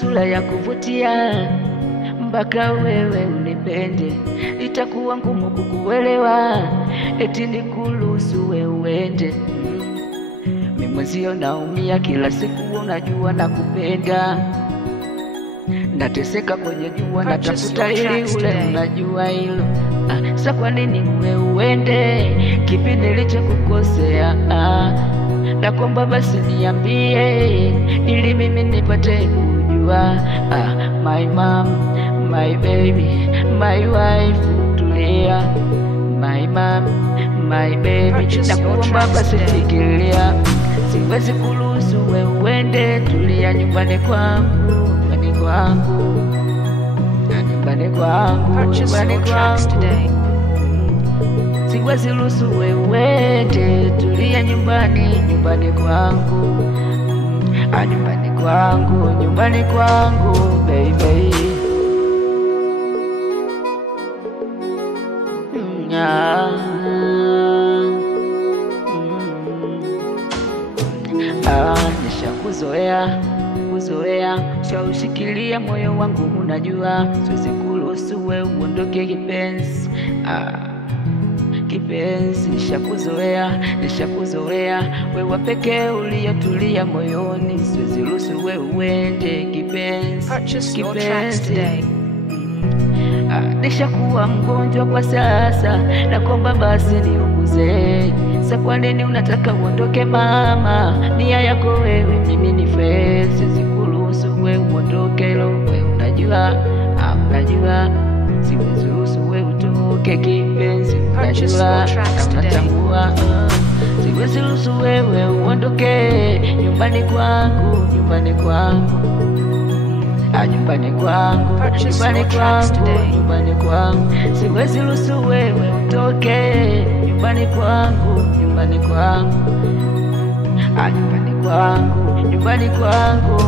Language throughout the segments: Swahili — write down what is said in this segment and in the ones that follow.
sura ya kuvutia, mpaka wewe unipende. Itakuwa ngumu kukuelewa, eti nikuruhusu wewe uende. Mimi mwenzio naumia kila siku, unajua nakupenda. Nateseka kwenye jua, natafuta ili ule, unajua hilo. Sasa kwa nini wewe uende? Kipi nilichokukosea? Naomba basi niambie, ili mimi nipate kujua. My mom, my baby, my wife, tulia. My mom, my baby, nakuomba basi fikiria. Siwezi kuruhusu wewe uende, tulia nyumbani kwangu, nyumbani kwangu, nyumbani kwangu, nyumbani kwangu. Siwezi ruhusu wewe uende, tulia nyumbani, nyumbani kwangu, nyumbani kwangu, nyumbani kwangu, baby. Nishakuzoea, shaushikilia moyo wangu, unajua siwezi kuruhusu wewe uondoke kipenzi. Kipenzi, nishakuzoea, wewe pekee uliyetulia moyoni, siwezi ruhusu wewe uende kipenzi, kipenzi. Nishakuwa mgonjwa kwa sasa, naomba basi niuguze. Sasa kwa nini unataka uondoke mama? Nia yako wewe mimi nife, siwezi kuruhusu wewe uondoke lo, wewe unajua, unajua siwezi ruhusu wewe utoke kipenzi, unajua, unatambua. Siwezi ruhusu wewe uondoke nyumbani kwangu, nyumbani kwangu, nyumbani kwangu, nyumbani kwangu, nyumbani kwangu. Siwezi ruhusu wewe utoke nyumbani kwangu, nyumbani kwangu, nyumbani kwangu, nyumbani kwangu.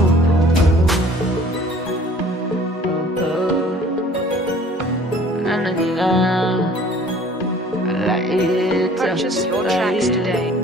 Purchase your tracks today.